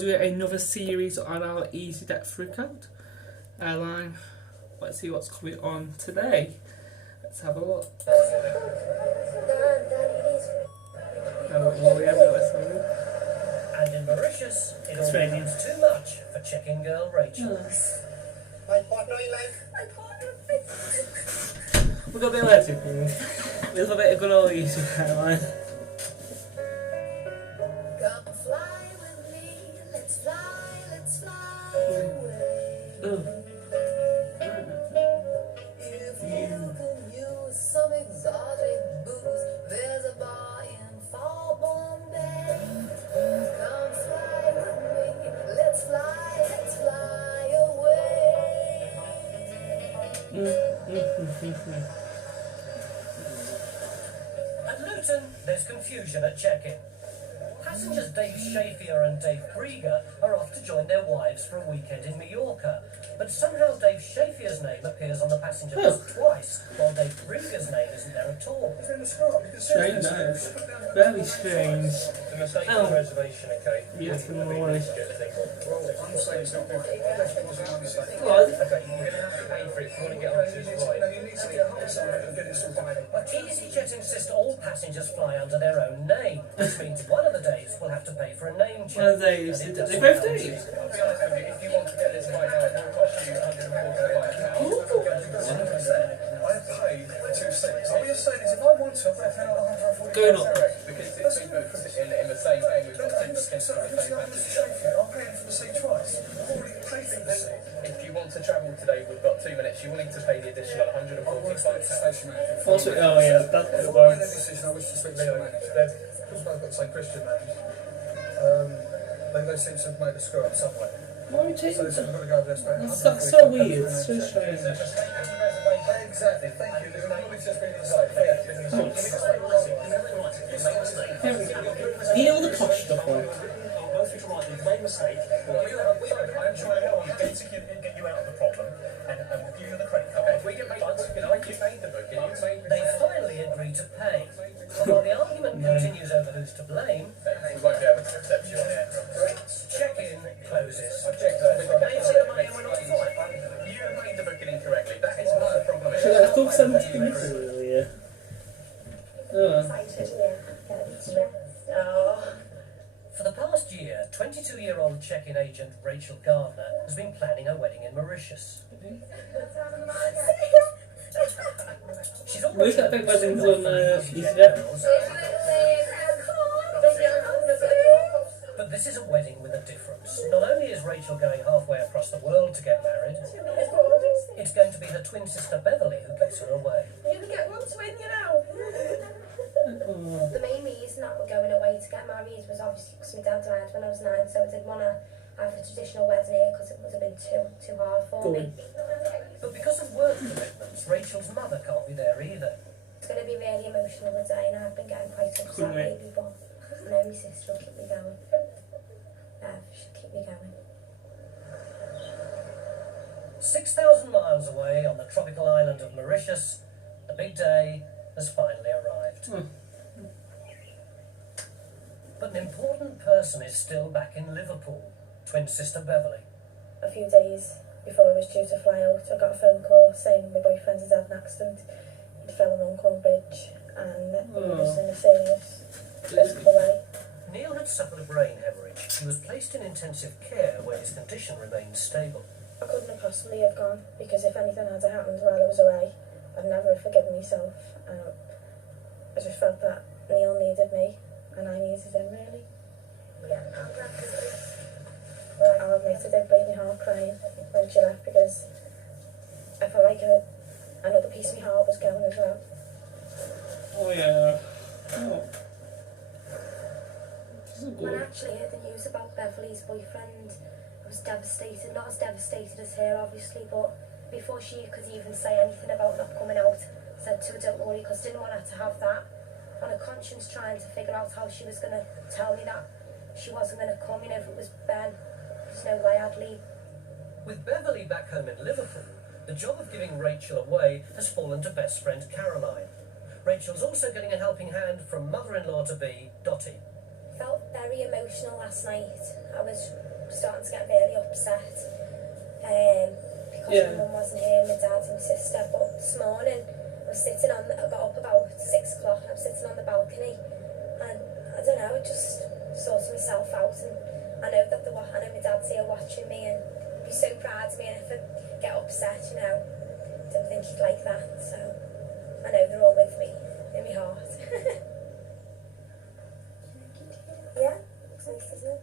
doing another series on our EasyJet account. Airline. Let's see what's coming on today. Let's have a look. And in Mauritius, it all means too much for check-in girl Rachel. My partner in life. We've got a bit of everything. A little bit of good old EasyJet Airline. Come fly with me, let's fly away. If you can use some exotic booze, there's a bar in Far Bombay. Come fly with me, let's fly away. At Luton, there's confusion at check-in. Passengers Dave Shaffer and Dave Brieger are off to join their wives for a weekend in Mallorca, but somehow Dave Shaffer's name appears on the passenger list twice, while Dave Brieger's name isn't there at all. Strange, that is. Very strange. The mistake on the reservation, okay? Yes, in the way. Okay, you're going to have to pay for it if you want to get onto this flight. EasyJet insist all passengers fly under their own name, which means one of the days we'll have to pay for a name check. One of the days. They both do. I'll be honest with you, if you want to get this flight now, it will cost you £145. I paid 2 cents. All you're saying is if I want to, I've got to pay another £140. Going up. Because it's been booked in the same day, we've got two bookings for the same passenger. I'm paying for the seat twice. I've already paid for the seat. If you want to travel today, we've got 2 minutes. You will need to pay the additional £145. Also, oh yeah, that's the Before I one. made a decision, I wish to speak to the manager. Because both got the same Christian names. They seem to have made a screw up somewhere. Why are you taking So they said we've got to go over there and spend That's so weird, so strange. Exactly, thank you. There's no just being You know the posh stuff on. Made mistake. I'm trying to get you out of the problem and give you the credit card. If we get paid, you made the booking. They finally agreed to pay. But while the argument continues over who's to blame, we won't be able to accept you on air. Check-in closes. Now you see the money and we're not fine. You made the booking incorrectly. That is not the problem. Should I talk something earlier? For the past year, 22-year-old check-in agent Rachel Gardner has been planning her wedding in Mauritius. She's already That big weddings on EasyJet. But this is a wedding with a difference. Not only is Rachel going halfway across the world to get married, it's going to be her twin sister Beverly who gives her away. You only get one twin, you know. The main reason that we're going away to get married was obviously because my dad died when I was 9, so I didn't want to have a traditional wedding here because it would have been too hard for me. But because of work commitments, Rachel's mother can't be there either. It's going to be really emotional today, and I've been getting quite upset lately, but I know my sister will keep me going. She'll keep me going. 6,000 miles away on the tropical island of Mauritius, the big day has finally arrived. But an important person is still back in Liverpool, twin sister Beverly. A few days before I was due to fly out, I got a phone call saying my boyfriend had had an accident. He fell on Runcorn Bridge and he was in a serious critical way. Neil had suffered a brain hemorrhage. He was placed in intensive care where his condition remained stable. I couldn't have possibly have gone because if anything had happened while I was away, I'd never have forgiven myself. I just felt that Neil needed me and I needed him really. Yeah, I'll admit it did break my heart crying when she left because I felt like another piece of my heart was going as well. Oh yeah. Oh. When I actually heard the news about Beverly's boyfriend, I was devastated. Not as devastated as her, obviously, but before she could even say anything about not coming out, I said to her, don't worry, because I didn't want her to have that on her conscience, trying to figure out how she was going to tell me that she wasn't going to come. You know, if it was Ben, there's no way I'd leave. With Beverly back home in Liverpool, the job of giving Rachel away has fallen to best friend Caroline. Rachel's also getting a helping hand from mother-in-law-to-be, Dottie. Felt very emotional last night. I was starting to get really upset. Because Yeah. my mum wasn't here, my dad and my sister. But this morning, I got up about 6 o'clock, and I was sitting on the balcony, and I don't know, I just sorted myself out, and I know that I know my dad's here watching me, and he'd be so proud of me, and if I get upset, you know, I don't think he'd like that, so I know they're all with me, in my heart. Yeah, it's nice, isn't it?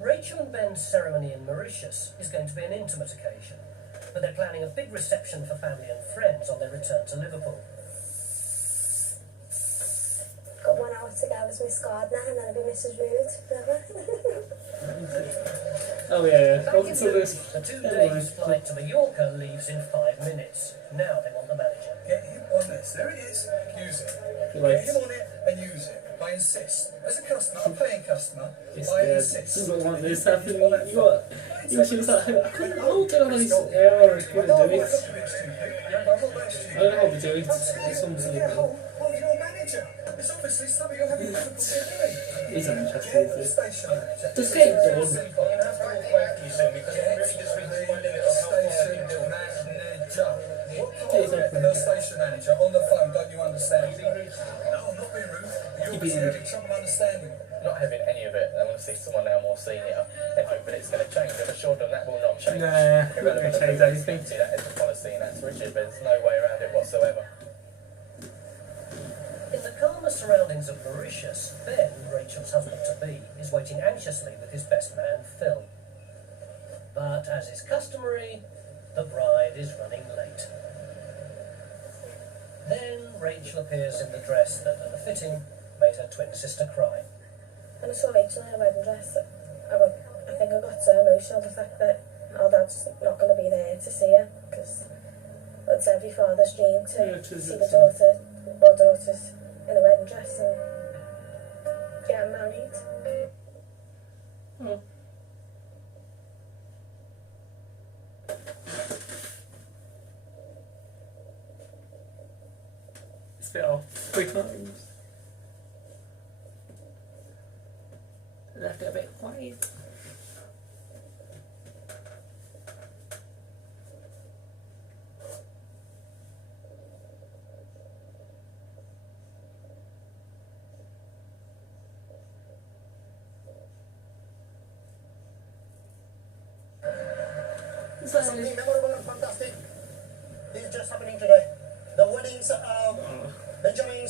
Rachel and Ben's ceremony in Mauritius is going to be an intimate occasion, but they're planning a big reception for family and friends on their return to Liverpool. Got 1 hour to go as Miss Gardner, and then I'll be Mrs. Rude forever. Oh yeah. Back Welcome in to this. the 2 days flight to Mallorca leaves in 5 minutes. Now they want the manager. Get him on this. There it is. Use it. Like, Get him on it and use it. I insist. As a customer, a paying customer, it's I weird. insist. Doesn't want this happening. She was like, I couldn't hold it on these errors. I couldn't do it. I don't know how to do it. It's something. Get hold of your manager. It's obviously something you're having difficulty doing. He's interested. Get the station manager. Just get it done. The station manager on the phone, don't you understand? No, I'm not being rude. You're obviously having trouble understanding. Not having any of it. They want to see someone now more senior and hoping it's going to change. I'm assured them that will not change. Nah, not going to change anything. See, that is the policy and that's rigid, but there's no way around it whatsoever. In the calmer surroundings of Mauritius, Ben, Rachel's husband-to-be, is waiting anxiously with his best man, Phil. But as is customary, the bride is running late. Then Rachel appears in the dress that at the fitting made her twin sister cry. When I saw Rachel in her wedding dress, I think I got so emotional, the fact that our dad's not going to be there to see her, because it's every father's dream to see the daughter or daughters in a wedding dress and get married. Oh. It's a bit off 3 times. Left it a bit quiet. Something memorable and fantastic is just happening today. The weddings of Benjamin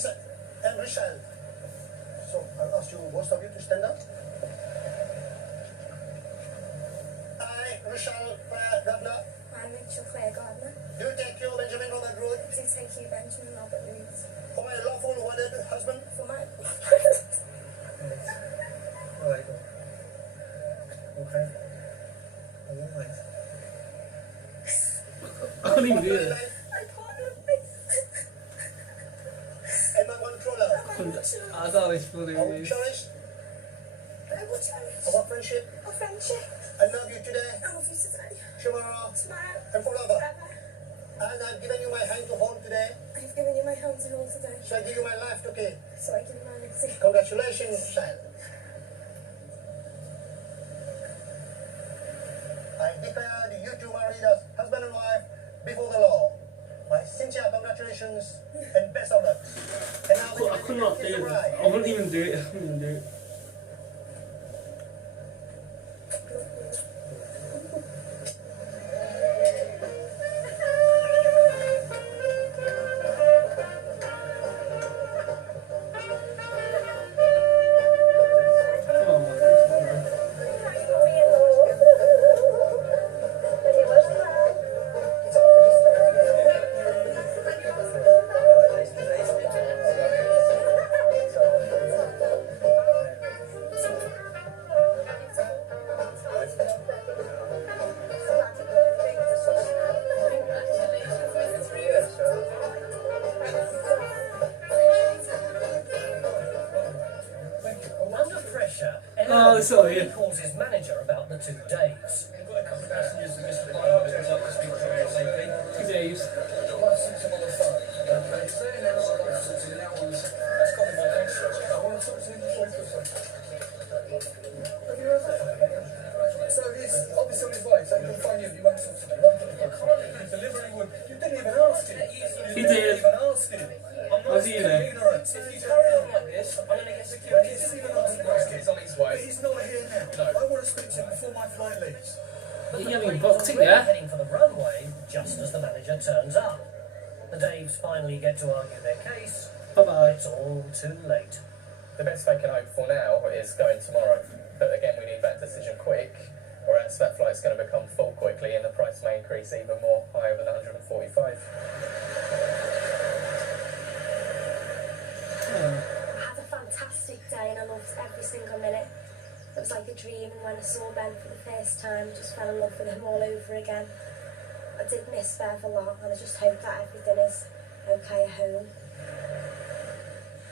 and Rochelle. So I'll ask you, most of you, to stand up. I, Rochelle Gardner. I'm Rachel Claire Gardner. Do take you, Benjamin Robert Road. Do take you, Benjamin Robert Root. For my lawful wedded husband. For my... Alright. Okay. Alright. I couldn't even do it. I can't. And my controller. I thought it was funny. I will cherish I will cherish our friendship. our friendship. I love you today, I love you today. tomorrow, Tomorrow. and forever. Forever. And I've given you my hand to hold today, I've given you my hand to hold today. so I give you my life to keep. So I give you my music. Congratulations, child. I declare you two married as husband and wife before the law. My sincere congratulations and best of luck. And now I could not do it. I wouldn't even do it. I couldn't even do it. Under pressure, Oh, sorry. he calls his manager about the 2 days. Days. So, please. But You the haven't plane's booked it, already yeah? heading for the runway just as the manager turns up. The Daves finally get to argue their case. Bye-bye. It's all too late. The best they can hope for now is going tomorrow. But again, we need that decision quick, or else that flight's going to become full quickly and the price may increase even more, higher than 145. I had a fantastic day and I loved every single minute. It was like a dream, and when I saw Ben for the first time, I just fell in love with him all over again. I did miss Bev a lot, and I just hope that everything is okay at home.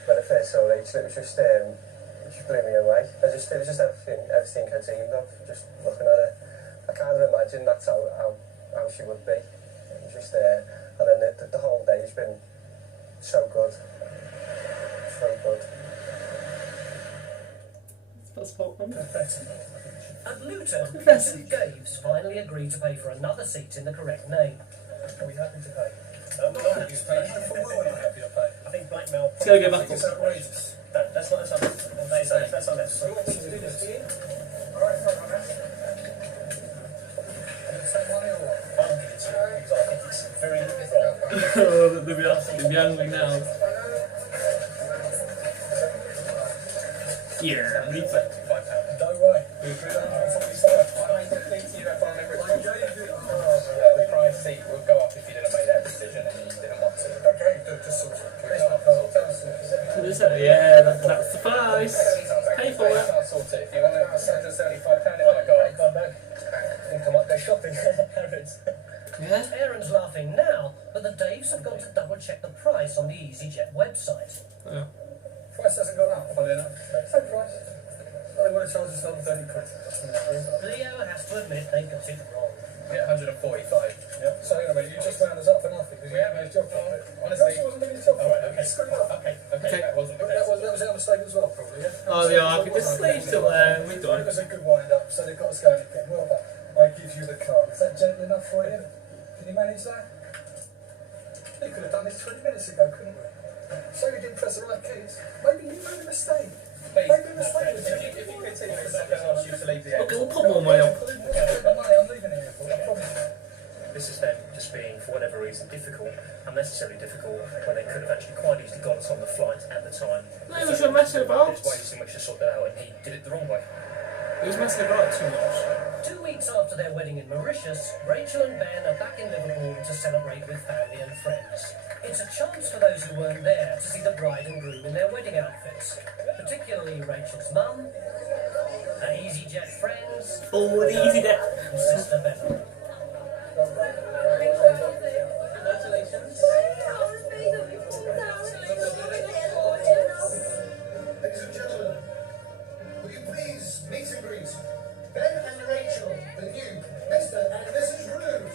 When I first saw Rachel, it was just blew me away. It was just everything I dreamed of, just looking at her. I can't imagine that's how she would be. It was just there. And then the whole day has been so good. So good. That's Pokemon. At Luton, the two Daves finally agree to pay for another seat in the correct name. Are we happy to pay? I'm not happy to pay. I'm happy to pay. I think blackmail. Let's go back. It's outrageous. No, that's not unnecessary. That's unnecessary. You want me to do this, do you? Alright, fine, I'm happy. Take money or what? I'm going to, because I think it's very wrong. Oh, they'll be angry now. Yeah, me too. No way. We agreed on 145. The price seat will go up if you didn't make that decision and you didn't want to. Okay, do it, just sort it. Yeah, that's the price. Pay for it. I'll sort it. If you want to £175, it might go up. Come back. I think I might go shopping. Aaron's. Yeah? Aaron's laughing now, but the Daves have got to double check the price on the EasyJet website. Oh. Price hasn't gone up, funny enough. Same price. They want to charge us another 30 quid. Leo has to admit they got it wrong. Yeah, 145. Yep. So anyway, you just wound us up for nothing because you haven't made your job properly. Honestly. It wasn't doing his job Alright, properly. okay. You screwed up. Okay, that wasn't the That case. was our mistake as well, probably, yeah? Oh, yeah, I could just leave till there. We It done. was a good wind up, so they've got us going again. Well done. I give you the card. Is that gentle enough for you? Can you manage that? We could have done this 20 minutes ago, couldn't we? So we didn't press the right keys. Maybe you made a mistake. Please, Maybe a mistake. if you could take a second, I'll ask you to leave the Okay, airport. we'll put more money on. I'm leaving the airport, I promise you. This is them just being, for whatever reason, difficult, unnecessarily difficult, when they could have actually quite easily got us on the flight at the time. No, he was messing about. There's ways in which to sort that out, and he did it the wrong way. He was messing about too much. 2 weeks after their wedding in Mauritius, Rachel and Ben are back in Liverpool to celebrate with family and friends. It's a chance for those who weren't there to see the bride and groom in their wedding outfits, particularly Rachel's mum, her EasyJet friends, Oh, the EasyJet. and sister Beverly. Congratulations. Ladies and gentlemen, will you please meet and greet Ben and Rachel, the new Mr. and Mrs. Rude.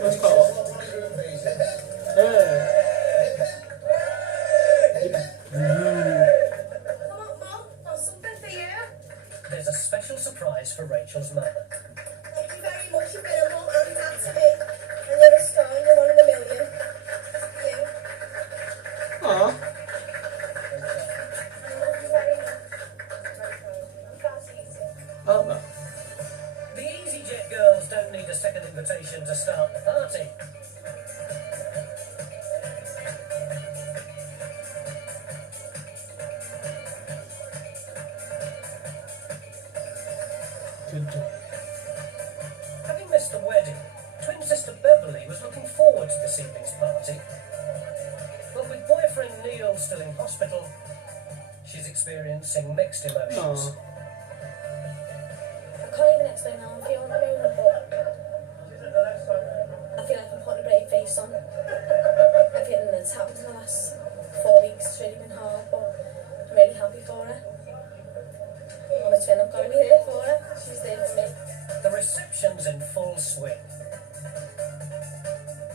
What's called? Yeah. There's a special surprise for Rachel's mother. Thank you very much. You've been a mum and dad to me. And you're a star. You're one in a million. Thank you. Aw. I love you very much. I'm glad to meet you. Oh, no. The EasyJet girls don't need a second invitation to start the party. Having missed the wedding, twin sister Beverly was looking forward to this evening's party. But with boyfriend Neil still in hospital, she's experiencing mixed emotions. Aw. I can't even explain how I'm feeling at the moment, but I feel like I'm putting a brave face on. Everything that's happened in the last 4 weeks has really been hard, but I'm really happy for her. I'm a twin, I'm going to be here for her. She's there for me. The reception's in full swing.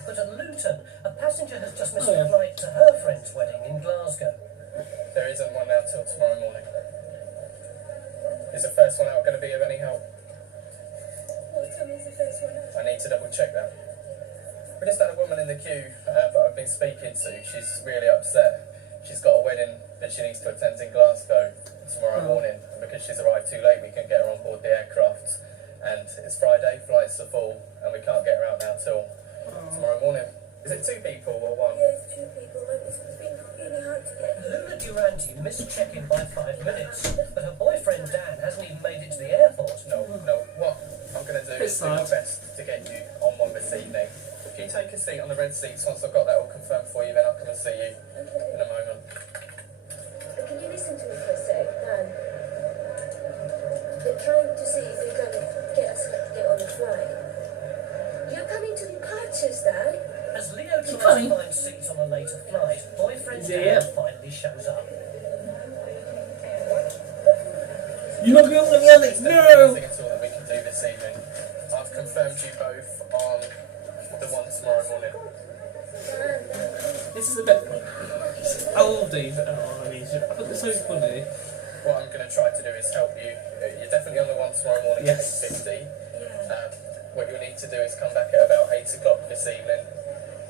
But at Luton, a passenger has just missed a flight to her friend's wedding in Glasgow. There isn't one out till tomorrow morning. Is the first one out going to be of any help? What time is the first one? I need to double check that. We just had a woman in the queue that I've been speaking to. She's really upset. She's got a wedding that she needs to attend in Glasgow tomorrow morning. And because she's arrived too late, we couldn't get her on board the aircraft. And it's Friday, flights are full, and we can't get her out now till tomorrow morning. Is it 2 people or 1? Yeah, it's 2 people. It's been really hard to get. Luna Durante missed check-in by 5 minutes, but her boyfriend Dan hasn't even made it to the airport. No. What I'm going to do is do my best to get you on one this evening. If you take a seat on the red seats, once I've got that all confirmed for you, then I'll come and see you in a moment. Can you listen to me for a sec, Dan? They're trying to see if they're going to get us to get on the flight. You're coming to the departures, Dan? As Leo tries to find seats on a later flight, boyfriend Dan finally shows up. You're not going to let me on it. No! Nothing at all that we can do this evening. I've confirmed you both on the one tomorrow morning. This is a bit. I love these. I mean, I think it's so funny. What I'm going to try to do is help you. You're definitely on the one tomorrow morning at 8:50. What you'll need to do is come back at about 8 o'clock this evening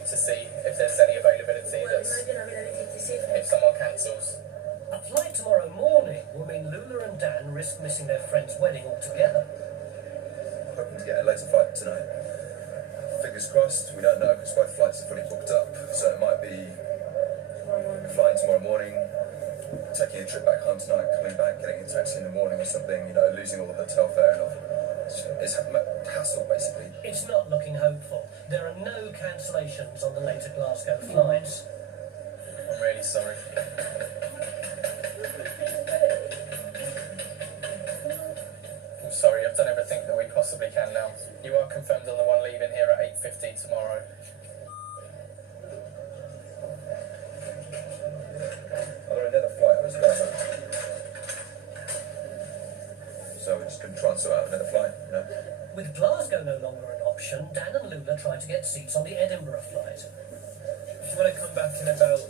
to see if there's any availability. If someone cancels. A flight tomorrow morning will mean Luna and Dan risk missing their friend's wedding altogether. I'm hoping to get a later flight tonight. Fingers crossed, we don't know because both flights are fully booked up, so it might be flying tomorrow morning, taking a trip back home tonight, coming back, getting a taxi in the morning or something, you know, losing all the hotel fare and all. It's hassle, basically. It's not looking hopeful. There are no cancellations on the later Glasgow flights. I'm really sorry. I'm sorry, I've done everything that we possibly can now. You are confirmed on the one leaving here at 8:50 tomorrow. Are there another flight that was going on? So we just couldn't try and sort out another flight, you know? With Glasgow no longer an option, Dan and Lula try to get seats on the Edinburgh flight. If you want to come back in about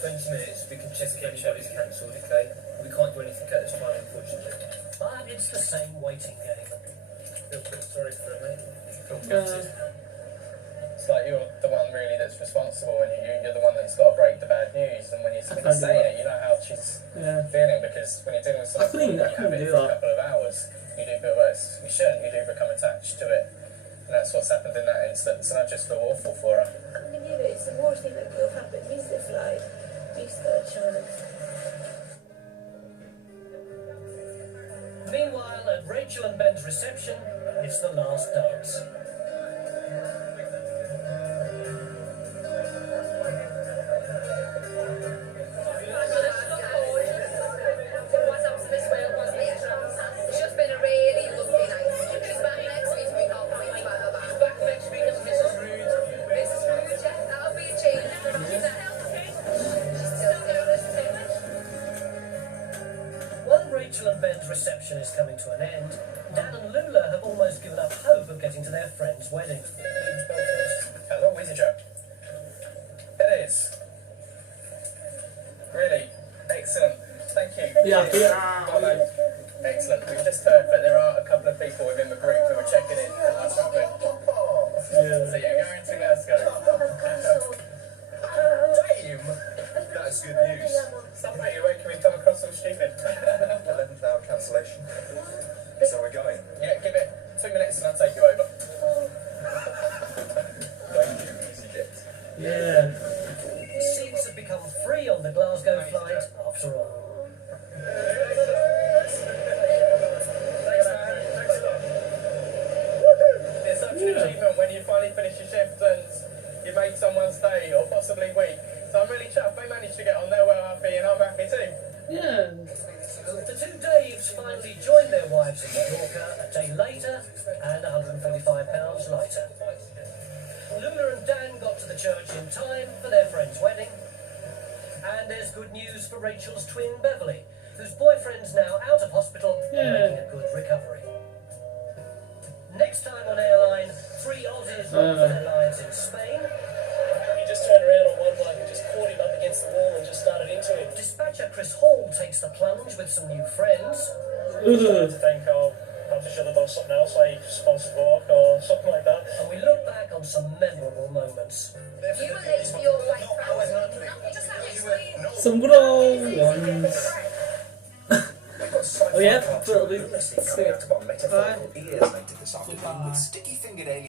20 minutes, we can check if anybody's cancelled, okay? We can't do anything at this time, unfortunately. But it's the same waiting game. Feel pretty sorry for him, mate. It's like you're the one really that's responsible, and you're the one that's got to break the bad news. And when you're saying it, you know how she's feeling, because when you're dealing with something, you have it for a couple of hours. You do feel worse. You shouldn't. You do become attached to it, and that's what's happened in that instance. And I just feel awful for her. I can't believe it. It's the worst thing that could have happened. He's the flight. He's got a chance. Meanwhile, at Rachel and Ben's reception, it's the last dance. Rachel and Ben's reception is coming to an end. Dan and Lula have almost given up hope of getting to their friend's wedding. Hello, EasyJet. It is. Really excellent. Thank you. Excellent. We've just heard that there are a couple of people within the group who are checking in. What's happening? So you're going to Glasgow. Damn! That is good news. Stop mate, you're making me come across so stupid. 11th hour cancellation. So we're going. Yeah, give it 2 minutes and I'll take you over. Thank you, EasyJet. Yeah. Seats have become free on the Glasgow flight after all. It's such an achievement when you finally finish your shift and you made someone's day or possibly week. So I'm really chuffed. They managed to get on there well happy and I'm happy too. Yeah. The two Daves finally joined their wives in Mallorca a day later and £145 lighter. Lula and Dan got to the church in time for their friend's wedding. And there's good news for Rachel's twin Beverly, whose boyfriend's now out of hospital and making a good recovery. Next time on Airline, 3 Aussies run for their lives in Spain. He just turned around on one bloke and just caught him up against the wall and just started into him. Dispatcher Chris Hall takes the plunge with some new friends. To think, I should have done something else, like sponsored walk or something like that. And we look back on some memorable moments. once. You were late for your white crown. Just let me explain. Some good old ones. Oh yeah, that'll be sick. Coming out of our metaphorical Bye. ears later this afternoon with sticky-fingered aliens.